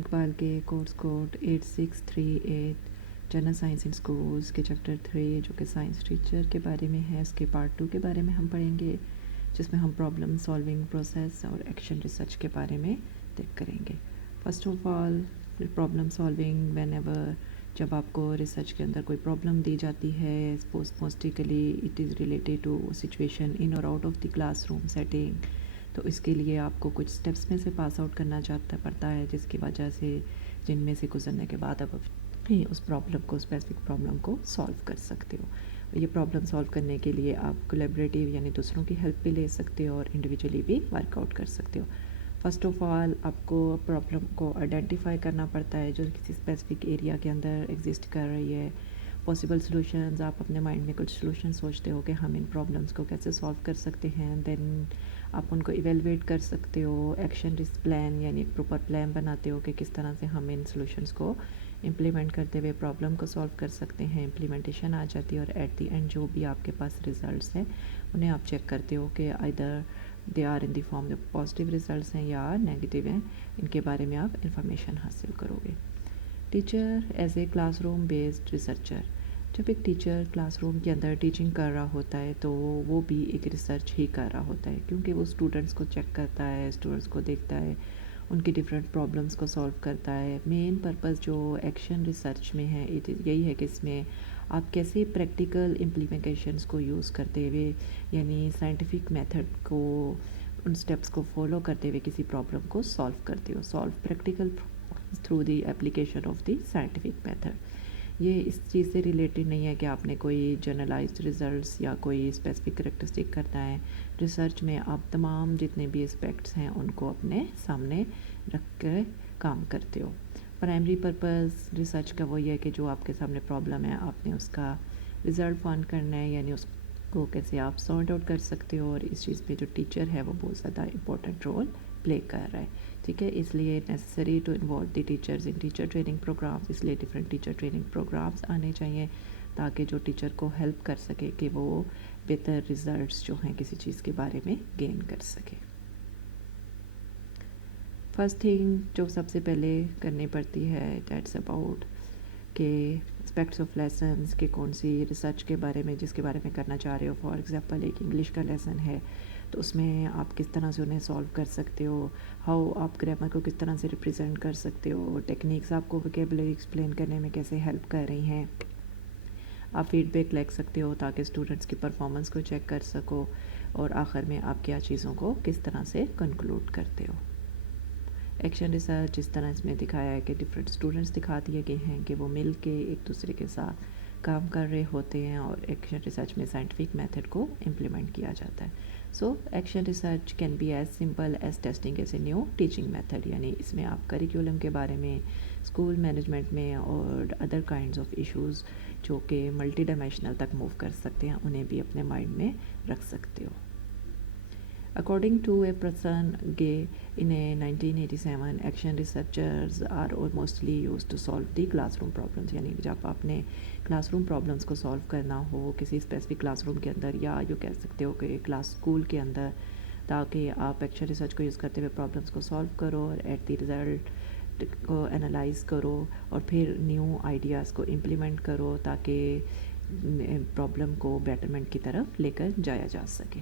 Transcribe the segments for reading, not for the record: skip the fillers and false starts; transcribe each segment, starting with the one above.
इकबाल के course code 8638 general science इन schools के chapter 3 जो कि साइंस टीचर के बारे में है, उसके पार्ट 2 के बारे में हम पढ़ेंगे, जिसमें हम प्रॉब्लम सॉल्विंग प्रोसेस और एक्शन रिसर्च के बारे में देख करेंगे। First of all problem solving when ever, जब आपको रिसर्च के अंदर कोई प्रॉब्लम दी जाती है, mostly it is related to situation in और out of the classroom setting, तो इसके लिए आपको कुछ स्टेप्स में से पास आउट करना पड़ता है, जिसकी वजह से जिनमें से गुजरने के बाद आप उस प्रॉब्लम को, स्पेसिफिक प्रॉब्लम को सॉल्व कर सकते हो। ये प्रॉब्लम सॉल्व करने के लिए आप कोलैबोरेटिव यानी दूसरों की हेल्प भी ले सकते हो और इंडिविजुअली भी वर्कआउट कर सकते हो। फर्स्ट ऑफ ऑल आपको प्रॉब्लम को आइडेंटिफाई करना पड़ता है जो किसी स्पेसिफिक एरिया के अंदर एग्जिस्ट कर रही है। पॉसिबल सॉल्यूशंस, आप अपने माइंड में कुछ सॉल्यूशन सोचते हो कि हम इन प्रॉब्लम्स को कैसे सॉल्व कर सकते हैं, देन आप उनको इवेलुएट कर सकते हो। एक्शन रिस्क प्लान यानी एक प्रॉपर प्लान बनाते हो कि किस तरह से हम इन सॉल्यूशंस को इम्प्लीमेंट करते हुए प्रॉब्लम को सॉल्व कर सकते हैं। इम्प्लीमेंटेशन आ जाती है और एट द एंड जो भी आपके पास रिजल्ट्स हैं उन्हें आप चेक करते हो कि either they are in the form of positive results हैं या नेगेटिव हैं, इनके बारे में आप इंफॉर्मेशन हासिल करोगे। Teacher as a classroom based researcher, जब एक टीचर क्लासरूम के अंदर टीचिंग कर रहा होता है तो वो भी एक रिसर्च ही कर रहा होता है, क्योंकि वो स्टूडेंट्स को चेक करता है, स्टूडेंट्स को देखता है, उनकी डिफरेंट प्रॉब्लम्स को सॉल्व करता है। मेन पर्पस जो एक्शन रिसर्च में है यही है कि इसमें आप कैसे प्रैक्टिकल इम्प्लीमेंटेशंस को यूज़ करते हुए यानी साइंटिफिक मेथड को, उन स्टेप्स को फॉलो करते हुए किसी प्रॉब्लम को सॉल्व करते हो। Solve practical through the application of the scientific method. ये इस चीज़ से रिलेटेड नहीं है कि आपने कोई जनरलाइज्ड रिजल्ट्स या कोई स्पेसिफिक करेक्टरिस्टिक करना है। रिसर्च में आप तमाम जितने भी एस्पेक्ट्स हैं उनको अपने सामने रख कर काम करते हो। प्राइमरी पर्पस रिसर्च का वही है कि जो आपके सामने प्रॉब्लम है आपने उसका रिजल्ट फाइंड करना है, यानी उसको कैसे आप सॉर्ट आउट कर सकते हो, और इस चीज़ पे जो टीचर है वो बहुत ज़्यादा इंपॉर्टेंट रोल प्ले कर रहा है। ठीक है, इसलिए necessary to involve the teachers in teacher training programmes, इसलिए डिफरेंट टीचर ट्रेनिंग प्रोग्राम्स आने चाहिए ताकि जो टीचर को हेल्प कर सके कि वो बेहतर रिजल्ट्स जो हैं किसी चीज़ के बारे में गेन कर सके। फर्स्ट थिंग जो सबसे पहले करनी पड़ती है दैट्स अबाउट के एस्पेक्ट्स ऑफ लेसन्स के कौन सी रिसर्च के बारे में जिसके बारे में करना चाह रहे हो। फॉर एग्जांपल एक इंग्लिश का लेसन है तो उसमें आप किस तरह से उन्हें सॉल्व कर सकते हो, हाउ आप ग्रामर को किस तरह से रिप्रेजेंट कर सकते हो, टेक्निक्स आपको वोकेबुलरी एक्सप्लेन करने में कैसे हेल्प कर रही हैं। आप फीडबैक ले सकते हो ताकि स्टूडेंट्स की परफॉर्मेंस को चेक कर सको, और आखिर में आप क्या चीज़ों को किस तरह से कंक्लूड करते हो। एक्शन रिसर्च जिस तरह इसमें दिखाया है कि डिफरेंट स्टूडेंट्स दिखा दिए गए हैं कि वो मिल के एक दूसरे के साथ काम कर रहे होते हैं, और एक्शन रिसर्च में साइंटिफिक मेथड को इम्प्लीमेंट किया जाता है। So action research can be as simple as testing as a new teaching method, यानी इसमें आप करिकुलम के बारे में, स्कूल मैनेजमेंट में और अदर काइंड्स ऑफ इश्यूज़ जो कि मल्टी डायमेंशनल तक मूव कर सकते हैं उन्हें भी अपने माइंड में रख सकते हो। According to a person Gay in a 1987, action researchers are mostly used to solve the classroom problems, यानी जब आपने क्लासरूम प्रॉब्लम्स को सॉल्व करना हो किसी स्पेसिफिक क्लासरूम के अंदर, या यूँ कह सकते हो कि क्लास स्कूल के अंदर, ताकि आप एक्शन रिसर्च को यूज़ करते हुए प्रॉब्लम्स को सॉल्व करो और एट द रिज़ल्ट को एनालाइज करो और फिर न्यू आइडियाज़ को इम्प्लीमेंट करो ताकि प्रॉब्लम को बेटरमेंट की तरफ लेकर जाया जा सके।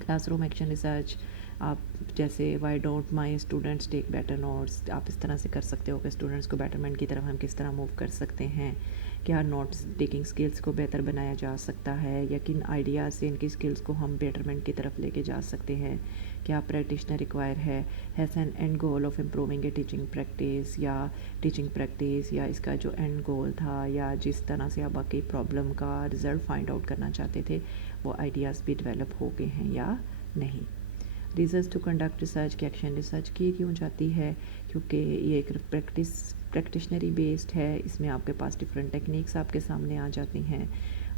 क्लासरूम एक्शन रिसर्च आप जैसे why don't my students take better notes, आप इस तरह से कर सकते हो कि स्टूडेंट्स को बेटरमेंट की तरफ हम किस तरह मूव कर सकते हैं, क्या नोट्स टेकिंग स्किल्स को बेहतर बनाया जा सकता है, या किन आइडियाज़ से इनकी स्किल्स को हम बेटरमेंट की तरफ लेके जा सकते हैं, क्या practitioner require has an and goal of improving A teaching practice, या इसका जो एंड गोल था या जिस तरह से आप बाकी प्रॉब्लम का रिजल्ट फाइंड आउट करना चाहते थे वो आइडियाज़ भी डेवलप हो गए हैं या नहीं। रीजंस टू कंडक्ट रिसर्च की एक्शन रिसर्च की क्यों जाती है, क्योंकि ये एक प्रैक्टिशनरी बेस्ड है, इसमें आपके पास डिफरेंट टेक्निक्स आपके सामने आ जाती हैं।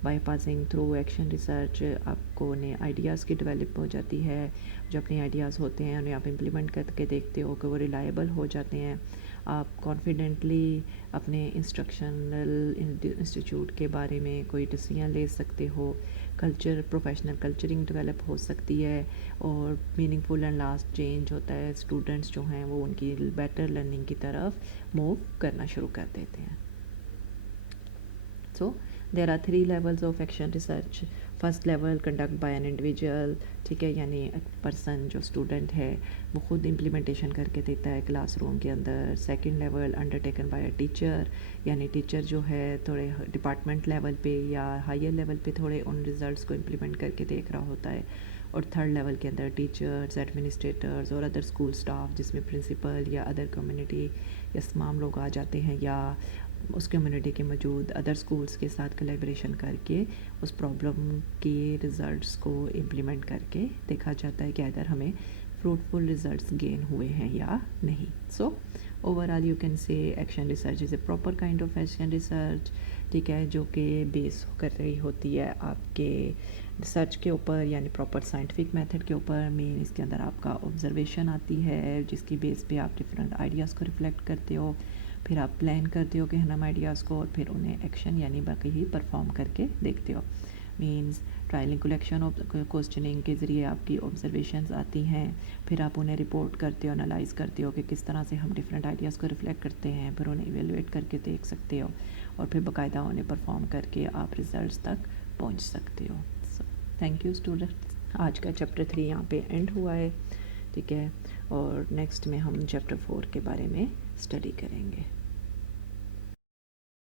By passing through action research आपको नए आइडियाज़ की डेवलप हो जाती है, जो अपने आइडियाज़ होते हैं उन्हें आप इम्प्लीमेंट करके देखते हो कि वो रिलायबल हो जाते हैं। आप कॉन्फिडेंटली अपने इंस्ट्रक्शनल इंस्टीट्यूट के बारे में कोई डिसीजन ले सकते हो, کلچر پروفیشنل کلچرنگ ڈیولپ ہو سکتی ہے، اور meaningful and last change ہوتا ہے، اسٹوڈنٹس جو ہیں وہ ان کی بیٹر لرننگ کی طرف موو کرنا شروع کر دیتے ہیں. So there are 3 levels of action research. First level conduct by an individual, ٹھیک ہے، یعنی پرسن جو اسٹوڈنٹ ہے وہ خود امپلیمنٹیشن کر کے دیتا ہے کلاس روم کے اندر. Second level undertaken by a teacher, یعنی ٹیچر جو ہے تھوڑے ڈپارٹمنٹ لیول پہ یا ہائر لیول پہ تھوڑے ان ریزلٹس کو امپلیمنٹ کر کے دیکھ رہا ہوتا ہے. اور تھرڈ لیول کے اندر ٹیچرز، ایڈمنسٹریٹرز اور ادر اسکول اسٹاف، جس میں پرنسپل یا ادر کمیونٹی یا تمام لوگ آ جاتے ہیں، یا اس کمیونٹی کے موجود ادر اسکولس کے ساتھ کولیبریشن کر کے اس پرابلم کے ریزلٹس کو امپلیمنٹ کر کے دیکھا جاتا ہے کہ ادھر ہمیں فروٹفل ریزلٹس گین ہوئے ہیں یا نہیں. So overall you can say action research is a proper kind of action research, ٹھیک ہے، جو کہ بیس کر رہی ہوتی ہے آپ کے ریسرچ کے اوپر، یعنی پراپر سائنٹیفک میتھڈ کے اوپر. مین اس کے اندر آپ کا آبزرویشن آتی ہے، جس کی بیس پہ آپ ڈفرینٹ آئیڈیاز کو ریفلیکٹ کرتے ہو، پھر آپ پلان کرتے ہو کہ ہم آئیڈیاز کو، اور پھر انہیں ایکشن یعنی باقی ہی پرفارم کر کے دیکھتے ہو. مینس ٹرائلنگ کلیکشن آف کوسچننگ کے ذریعے آپ کی آبزرویشنز آتی ہیں، پھر آپ انہیں رپورٹ کرتے ہو، انالائز کرتے ہو کہ کس طرح سے ہم ڈفرینٹ آئیڈیاز کو ریفلیکٹ کرتے ہیں، پھر انہیں ایویلویٹ کر کے دیکھ سکتے ہو، اور پھر باقاعدہ انہیں پرفارم کر کے آپ ریزلٹس تک پہنچ سکتے ہو. So thank you students. آج کا چیپٹر 3 یہاں پہ اینڈ ہوا ہے، ٹھیک ہے، اور نیکسٹ میں ہم چیپٹر 4 کے بارے میں اسٹڈی کریں گے.